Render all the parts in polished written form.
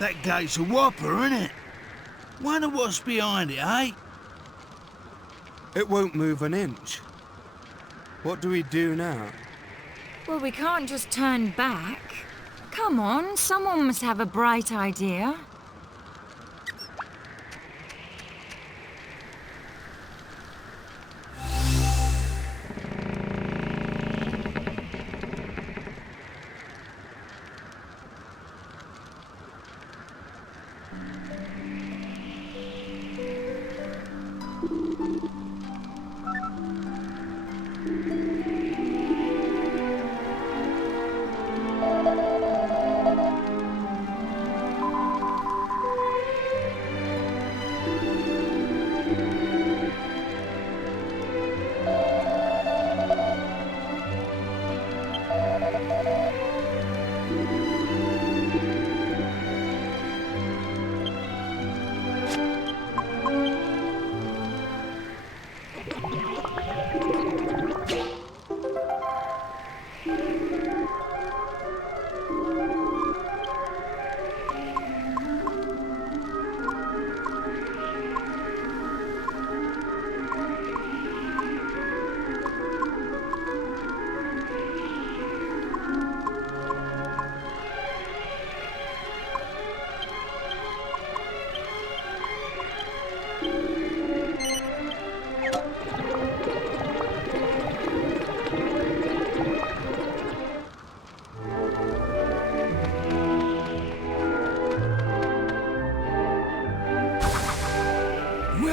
That gate's a whopper, innit? Wonder what's behind it, eh? It won't move an inch. What do we do now? Well, we can't just turn back. Come on, someone must have a bright idea.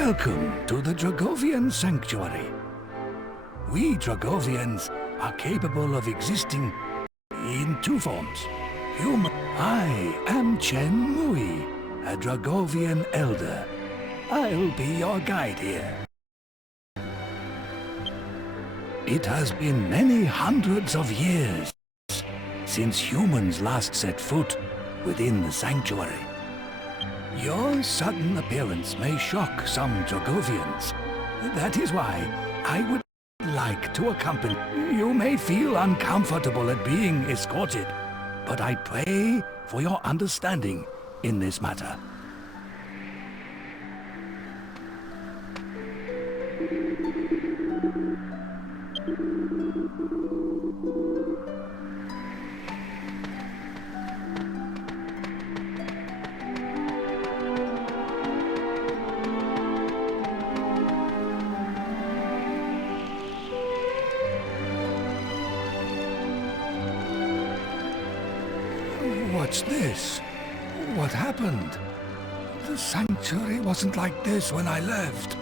Welcome to the Dragovian Sanctuary. We Dragovians are capable of existing in two forms. Human. I am Chen Mui, a Dragovian elder. I'll be your guide here. It has been many hundreds of years since humans last set foot within the sanctuary. Your sudden appearance may shock some Dragovians. That is why I would like to accompany. You may feel uncomfortable at being escorted, but I pray for your understanding in this matter. What's this? What happened? The sanctuary wasn't like this when I left.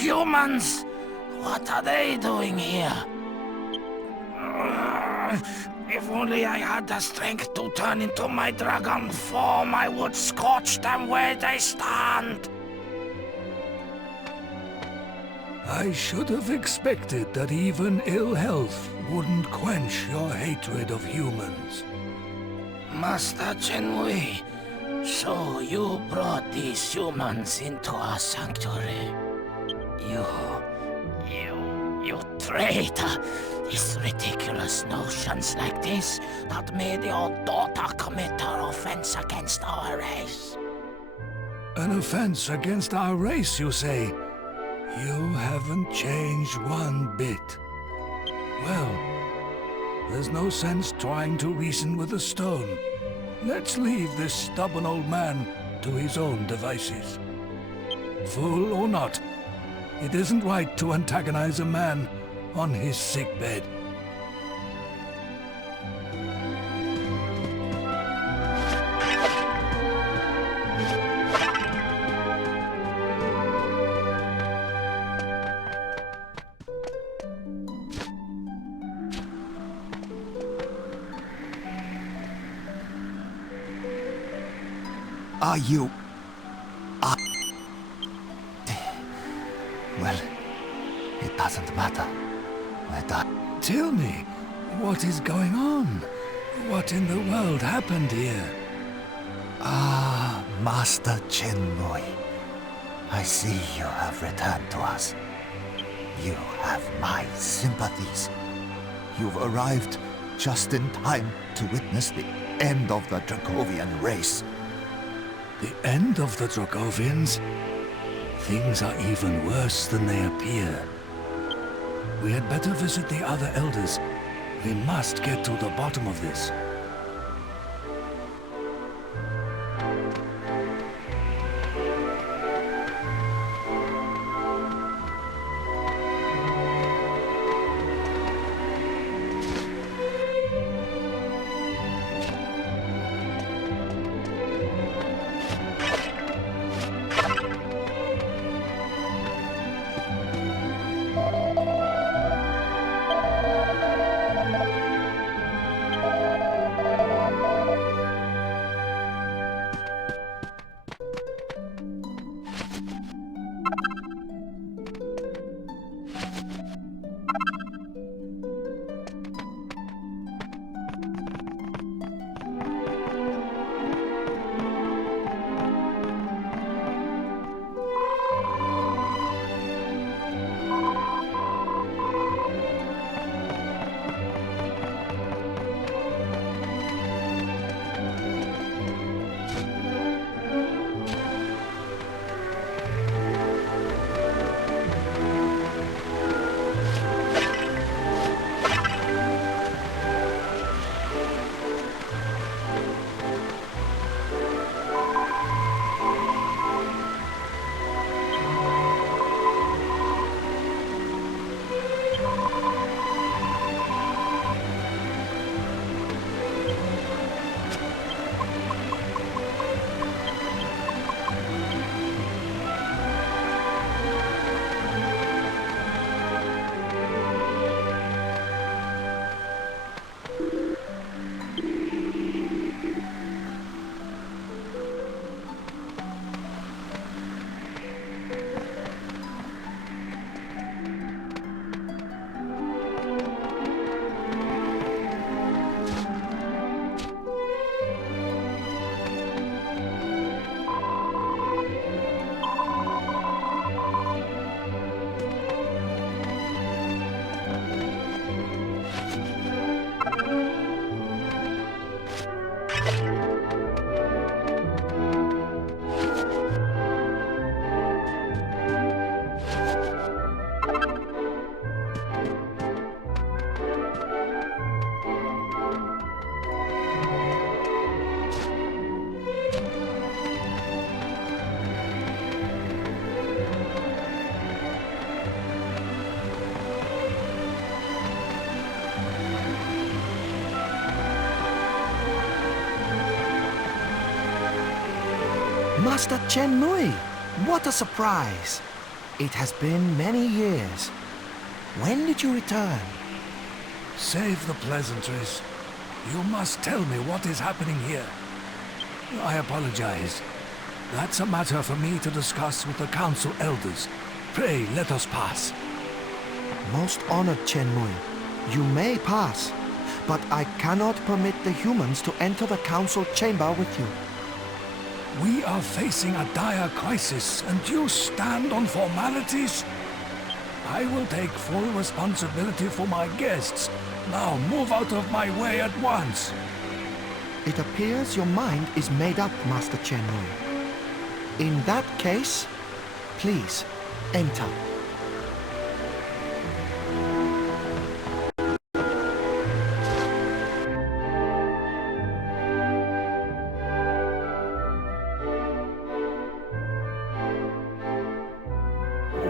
Humans! What are they doing here? If only I had the strength to turn into my dragon form, I would scorch them where they stand! I should have expected that even ill health wouldn't quench your hatred of humans. Master Chen Mui, so you brought these humans into our sanctuary. You traitor! It's ridiculous notions like this that made your daughter commit her offense against our race. An offense against our race, you say? You haven't changed one bit. Well, there's no sense trying to reason with a stone. Let's leave this stubborn old man to his own devices. Fool or not, it isn't right to antagonize a man on his sickbed. Are you... Well, it doesn't matter. Tell me, what is going on? What in the world happened here? Ah, Master Chen Mui. I see you have returned to us. You have my sympathies. You've arrived just in time to witness the end of the Dragovian race. The end of the Dragovians? Things are even worse than they appear. We had better visit the other elders. We must get to the bottom of this. Master Chen Mui, what a surprise! It has been many years. When did you return? Save the pleasantries. You must tell me what is happening here. I apologize. That's a matter for me to discuss with the council elders. Pray, let us pass. Most honored Chen Mui, you may pass, but I cannot permit the humans to enter the council chamber with you. We are facing a dire crisis, and you stand on formalities? I will take full responsibility for my guests. Now move out of my way at once. It appears your mind is made up, Master Chen Mui. In that case, please, enter.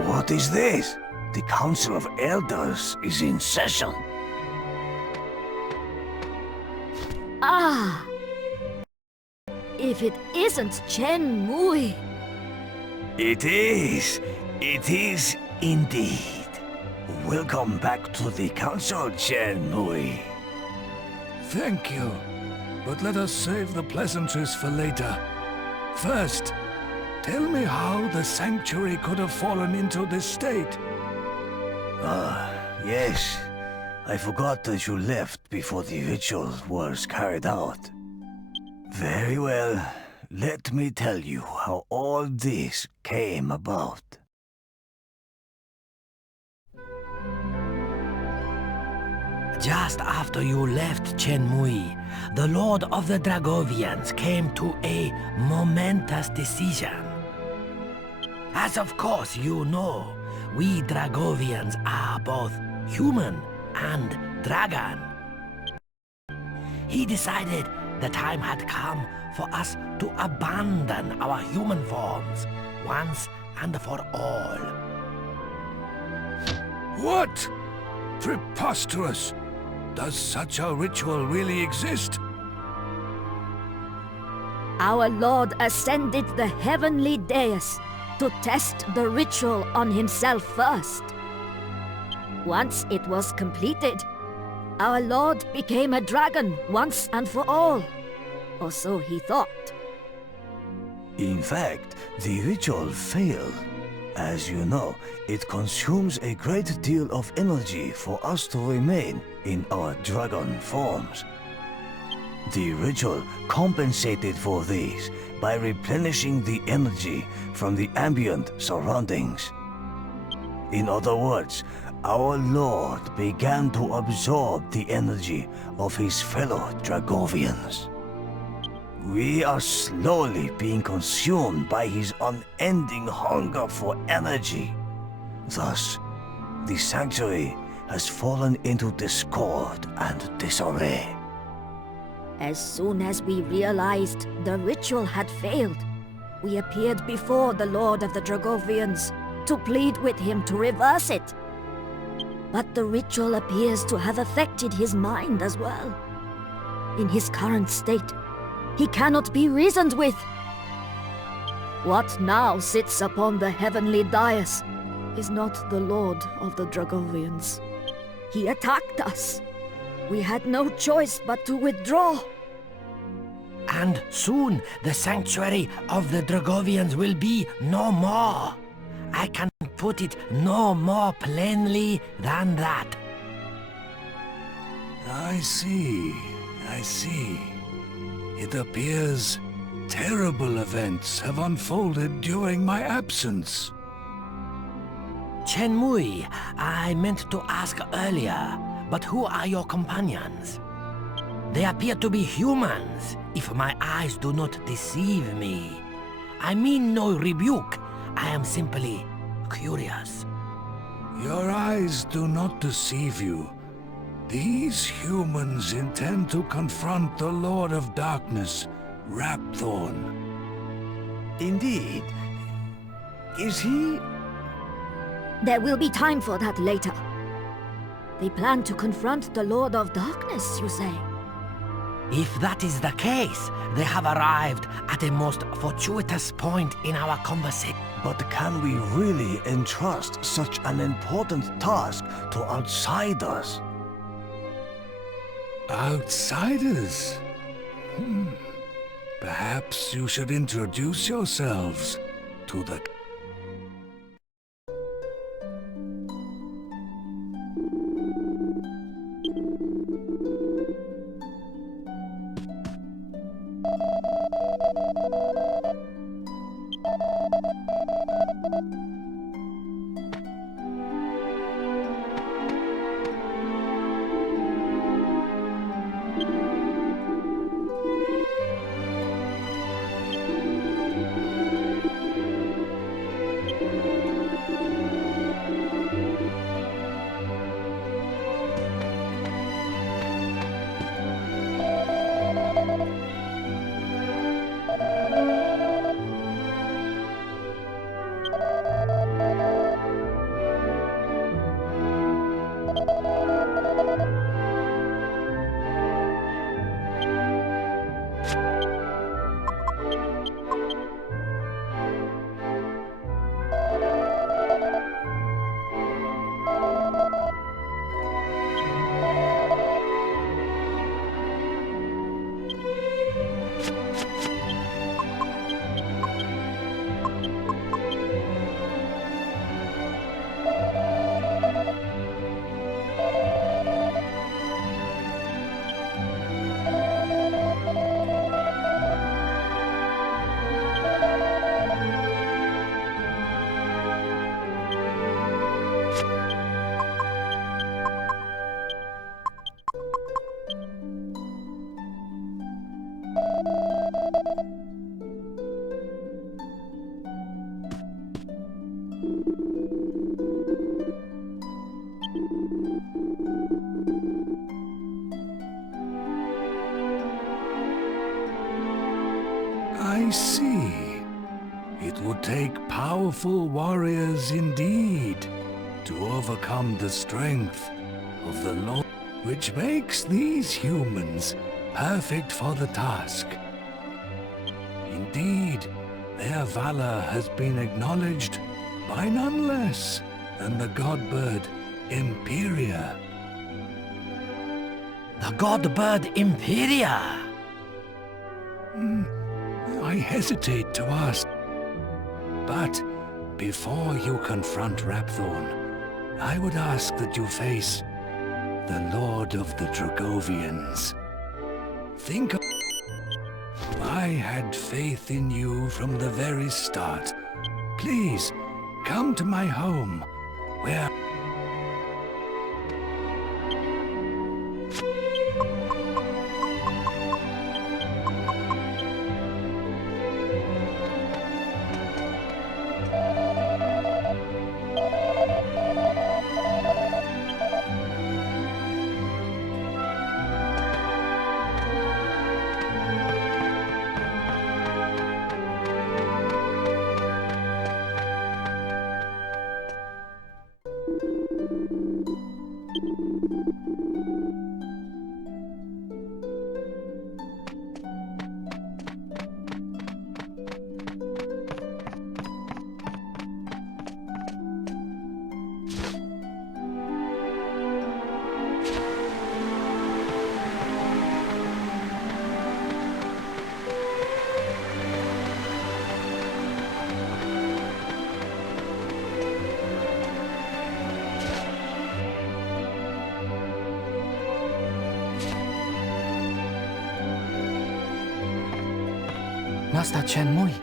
What is this? The Council of Elders is in session. Ah! If it isn't Chen Mui. It is. It is indeed. Welcome back to the Council, Chen Mui. Thank you. But let us save the pleasantries for later. First, tell me how the sanctuary could have fallen into this state. Yes. I forgot that you left before the ritual was carried out. Very well. Let me tell you how all this came about. Just after you left Chen Mui, the Lord of the Dragovians came to a momentous decision. As of course you know, we Dragovians are both human and dragon. He decided the time had come for us to abandon our human forms once and for all. What? Preposterous! Does such a ritual really exist? Our Lord ascended the heavenly dais to test the ritual on himself first. Once it was completed, our Lord became a dragon once and for all. Or so he thought. In fact, the ritual failed. As you know, it consumes a great deal of energy for us to remain in our dragon forms. The ritual compensated for this by replenishing the energy from the ambient surroundings. In other words, our Lord began to absorb the energy of his fellow Dragovians. We are slowly being consumed by his unending hunger for energy. Thus, the sanctuary has fallen into discord and disarray. As soon as we realized the ritual had failed, we appeared before the Lord of the Dragovians to plead with him to reverse it. But the ritual appears to have affected his mind as well. In his current state, he cannot be reasoned with. What now sits upon the heavenly dais is not the Lord of the Dragovians. He attacked us. We had no choice but to withdraw. And soon the sanctuary of the Dragovians will be no more. I can put it no more plainly than that. I see. It appears terrible events have unfolded during my absence. Chen Mui, I meant to ask earlier, but who are your companions? They appear to be humans, if my eyes do not deceive me. I mean no rebuke, I am simply curious. Your eyes do not deceive you. These humans intend to confront the Lord of Darkness, Rapthorn. Indeed. Is he? There will be time for that later. They plan to confront the Lord of Darkness, you say? If that is the case, they have arrived at a most fortuitous point in our conversation. But can we really entrust such an important task to outsiders? Outsiders? Perhaps you should introduce yourselves to the... I see. It would take powerful warriors indeed to overcome the strength of the Lord, which makes these humans perfect for the task. Indeed, their valor has been acknowledged by none less than the godbird Imperia. The god-bird Imperia! I hesitate to ask, but before you confront Rapthorn, I would ask that you face the Lord of the Dragovians. Think of... I had faith in you from the very start. Please, come to my home, where... Master Chen Mui,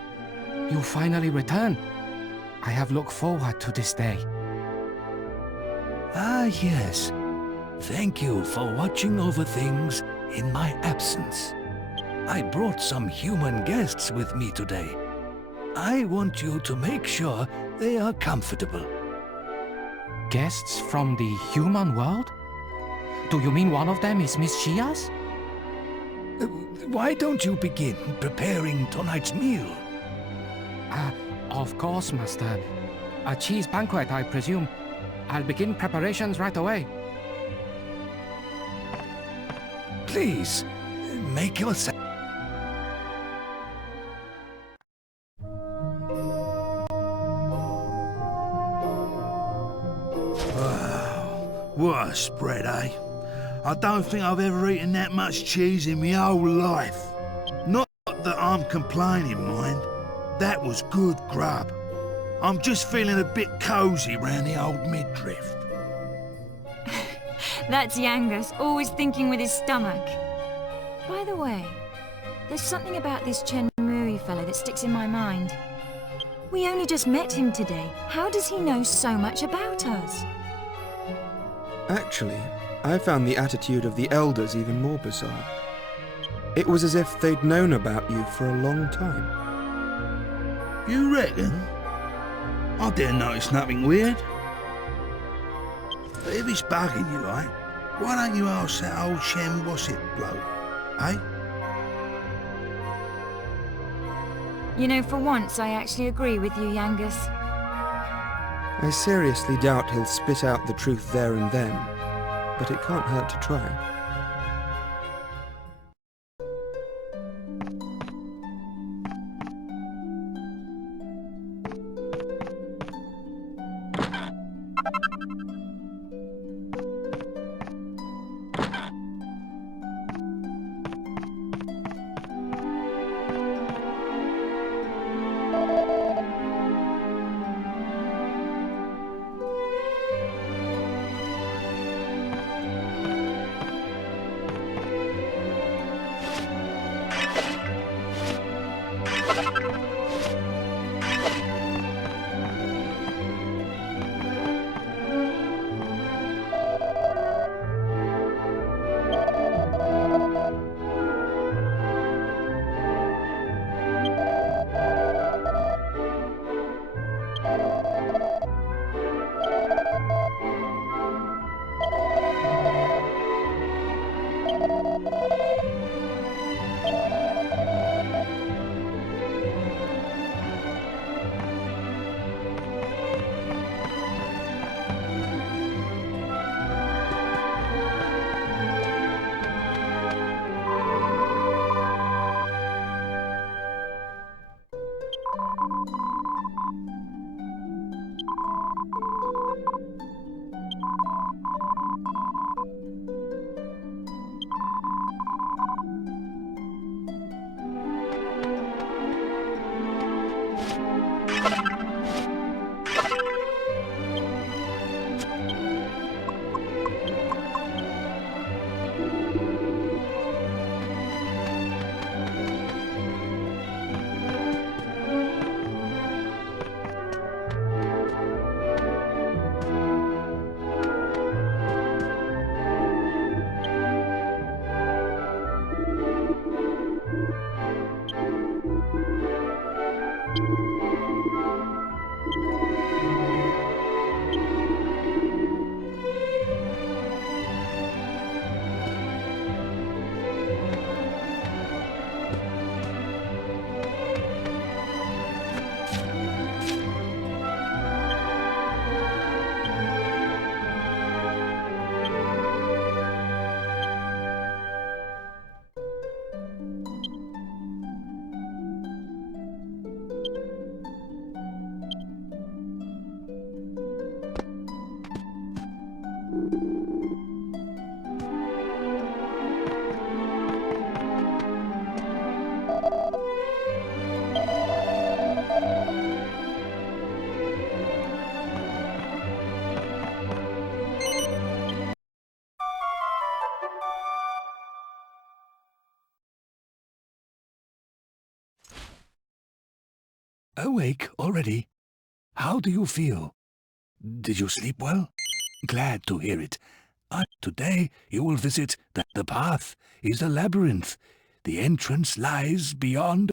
you finally returned. I have looked forward to this day. Ah, yes. Thank you for watching over things in my absence. I brought some human guests with me today. I want you to make sure they are comfortable. Guests from the human world? Do you mean one of them is Miss Chia's? Why don't you begin preparing tonight's meal? Of course, Master. A cheese banquet, I presume. I'll begin preparations right away. Please, Make yourself... What a spread, eh? I don't think I've ever eaten that much cheese in my whole life. Not that I'm complaining, mind. That was good grub. I'm just feeling a bit cosy round the old midriff. That's Yangus, always thinking with his stomach. By the way, there's something about this Chen Mui fellow that sticks in my mind. We only just met him today. How does he know so much about us? Actually, I found the attitude of the elders even more bizarre. It was as if they'd known about you for a long time. You reckon? I didn't notice nothing weird. But if it's bugging you like, why don't you ask that old Chen bloke, eh? You know, for once I actually agree with you, Yangus. I seriously doubt he'll spit out the truth there and then, but it can't hurt to try. Awake already? How do you feel? Did you sleep well? Glad to hear it. Today you will visit the path is a labyrinth. The entrance lies beyond